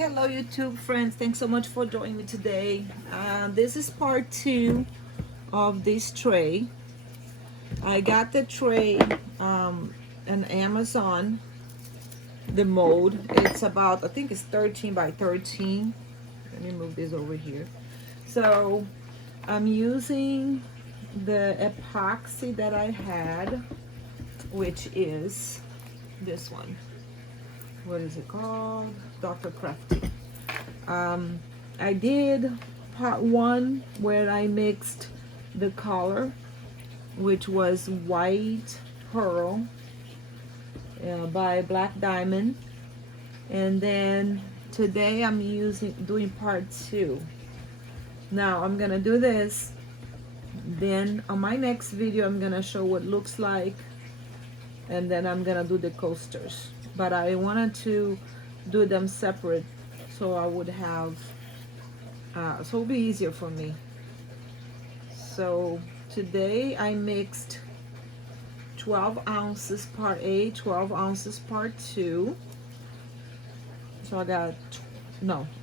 Hello YouTube friends, thanks so much for joining me today. This is part 2 of this tray. I got the tray on Amazon, the mold. It's about, I think it's 13 by 13. Let me move this over here. So I'm using the epoxy that I had, which is this one. What is it called? Dr. Crafty. I did part 1 where I mixed the color, which was White Pearl by Black Diamond, and then today I'm doing part 2. Now I'm gonna do this, then on my next video I'm gonna show what it looks like, and then I'm gonna do the coasters. But I wanted to do them separate so I would have so it'll be easier for me. So today I mixed 12 ounces part A, 12 ounces part 2. So I got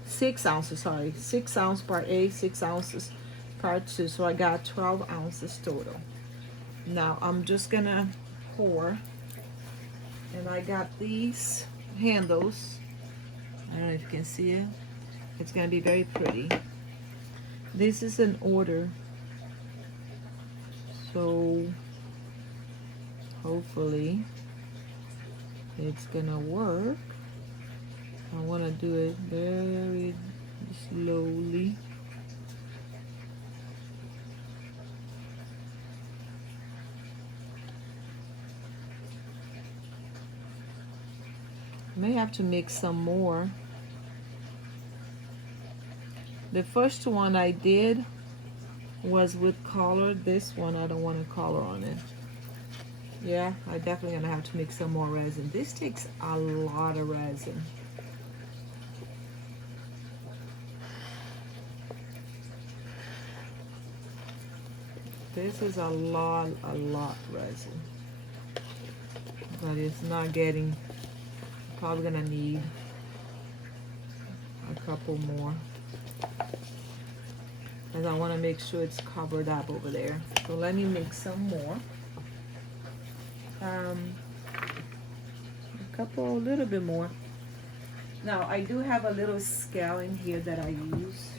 6 ounces, sorry, 6 ounces part A, 6 ounces part 2. So I got 12 ounces total. Now I'm just gonna pour. And I got these handles. I don't know if you can see it. It's gonna be very pretty. This is an order, so hopefully it's gonna work. I want to do it very slowly. May have to mix some more. The first one I did was with color. This one I don't want a color on it. Yeah, I definitely gonna have to mix some more resin. This takes a lot of resin. This is a lot resin. But it's not getting, probably gonna need a couple more, because I want to make sure it's covered up over there. So let me mix some more. A little bit more. Now I do have a little scale in here that I use,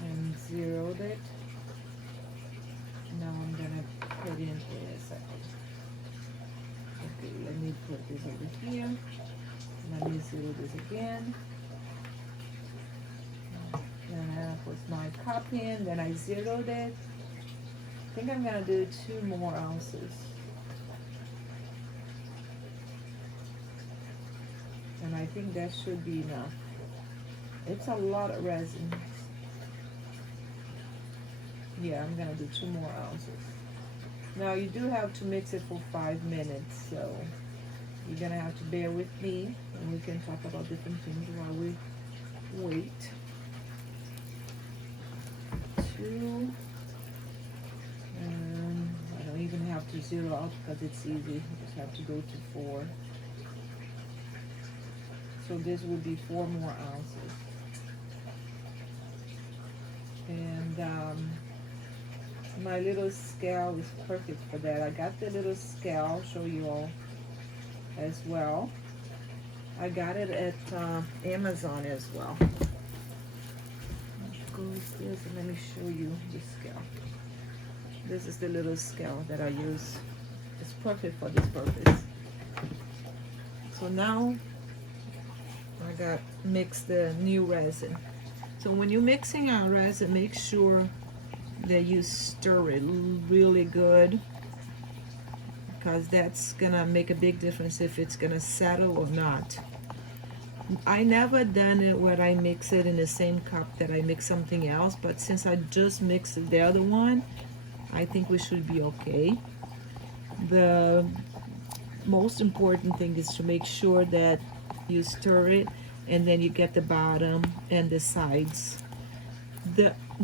and zeroed it. Now I'm gonna put in a second. Okay, let me put this over here. Let me zero this again. Then I put my cup in, then I zeroed it. I think I'm gonna do 2 more ounces. And I think that should be enough. It's a lot of resin. Yeah, I'm gonna do 2 more ounces. Now you do have to mix it for 5 minutes, so you're gonna have to bear with me, and we can talk about different things while we wait. 2, and I don't even have to zero out because it's easy. You just have to go to 4. So this would be 4 more ounces. And my little scale is perfect for that. I got the little scale, I'll show you all as well. I got it at Amazon as well. Let's go upstairs and let me show you the scale. This is the little scale that I use. It's perfect for this purpose. So now I got mix the new resin. So when you're mixing our resin, make sure that you stir it really good, because that's gonna make a big difference if it's gonna settle or not. I never done it where I mix it in the same cup that I mix something else, but since I just mixed the other one, I think we should be okay. The most important thing is to make sure that you stir it, and then you get the bottom and the sides.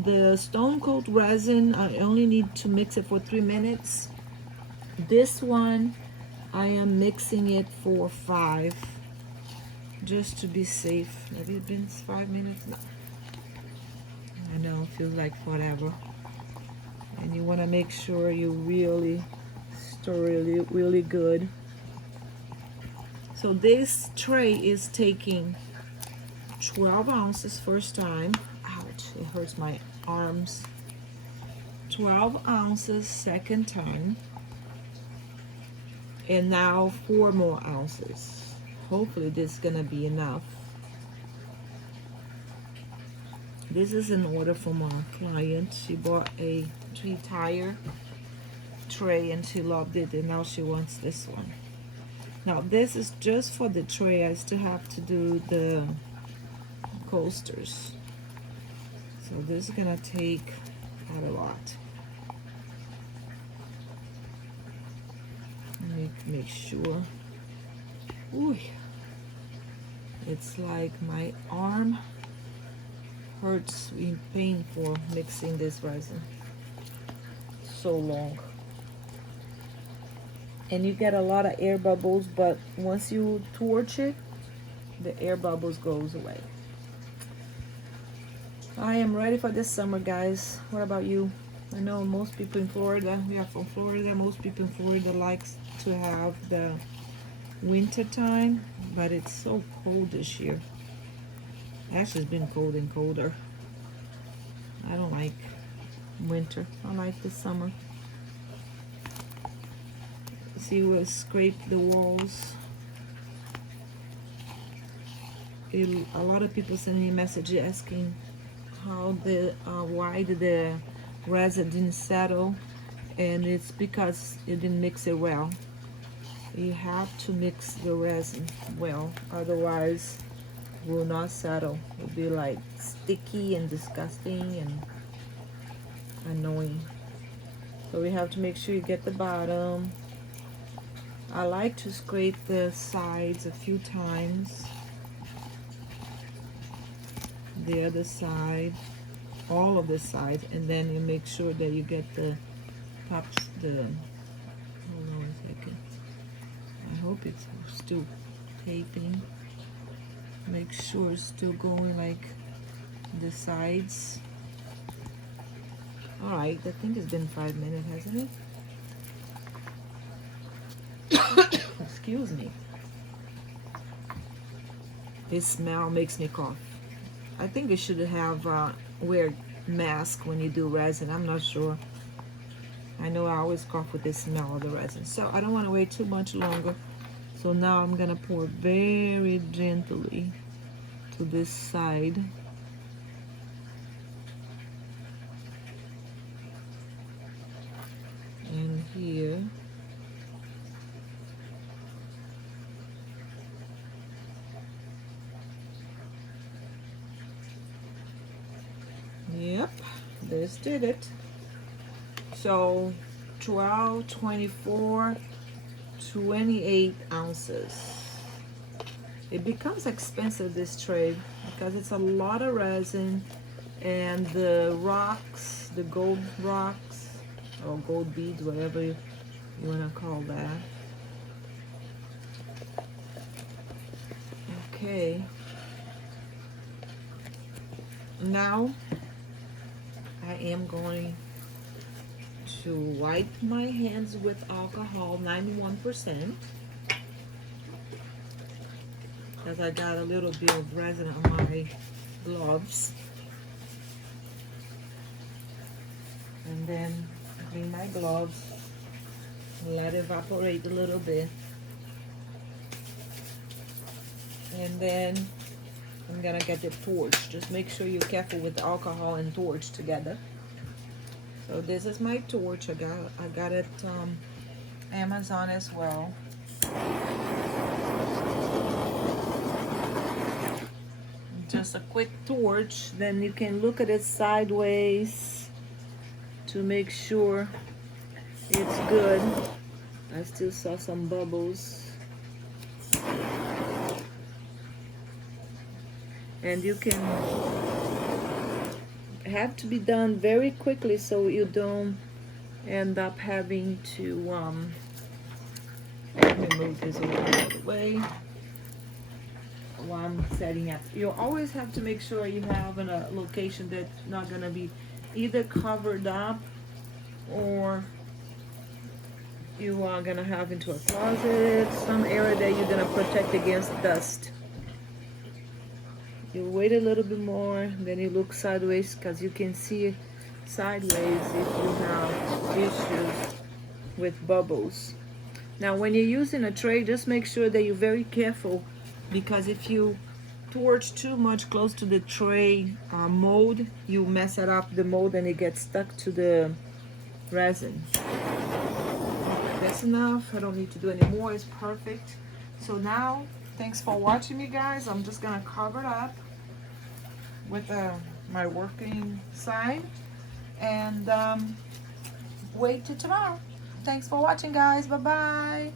The stone cold resin, I only need to mix it for 3 minutes. This one I am mixing it for 5, just to be safe. Have it been 5 minutes? No. I know, it feels like forever. And you want to make sure you really stir really good. So this tray is taking 12 ounces first time. Ouch, it hurts my arms. 12 ounces second time. And now 4 more ounces. Hopefully this is gonna be enough. This is an order from a client. She bought a 3-tire tray and she loved it, and now she wants this one. Now this is just for the tray. I still have to do the coasters. So this is gonna take quite a lot. Make sure. Ooh, it's like my arm hurts in pain for mixing this resin so long. And you get a lot of air bubbles, but once you torch it, the air bubbles goes away. I am ready for this summer, guys. What about you? I know most people in Florida, we are from Florida, most people in Florida likes to have the winter time, but it's so cold this year. Actually, it's been cold and colder. I don't like winter. I like the summer. See, we'll scrape the walls. A lot of people send me a message asking how why the resin didn't settle, and it's because you didn't mix it well. You have to mix the resin well, otherwise it will not settle. It will be like sticky and disgusting and annoying. So we have to make sure you get the bottom. I like to scrape the sides a few times. The other side, all of the sides, and then you make sure that you get the tops, hold on a second. I hope it's still taping. Make sure it's still going like the sides. Alright, I think it's been 5 minutes, hasn't it? Excuse me. This smell makes me cough. I think you should have wear mask when you do resin. I'm not sure. I know I always cough with the smell of the resin. So I don't want to wait too much longer. So now I'm gonna pour very gently to this side. And here. Yep, this did it. So 12, 24, 28 ounces. It becomes expensive, this tray, because it's a lot of resin, and the rocks, the gold rocks or gold beads, whatever you want to call that. Okay, now I am going to wipe my hands with alcohol 91%, because I got a little bit of resin on my gloves. And then clean my gloves, let it evaporate a little bit. And then I'm gonna get the torch. Just make sure you're careful with alcohol and torch together. So this is my torch. I got it Amazon as well. Just a quick torch, then you can look at it sideways to make sure it's good. I still saw some bubbles. And you can have to be done very quickly so you don't end up having to Let me move this over out of the way while I'm setting up. You always have to make sure you have in a location that's not gonna be either covered up or you are gonna have into a closet, some area that you're gonna protect against dust. You wait a little bit more, then you look sideways because you can see sideways if you have issues with bubbles. Now when you're using a tray, just make sure that you're very careful, because if you torch too much close to the tray mold, you mess it up the mold and it gets stuck to the resin. That's enough. I don't need to do any more. It's perfect. So now, thanks for watching me, guys. I'm just gonna cover it up with my working side and wait till tomorrow. Thanks for watching, guys. Bye bye.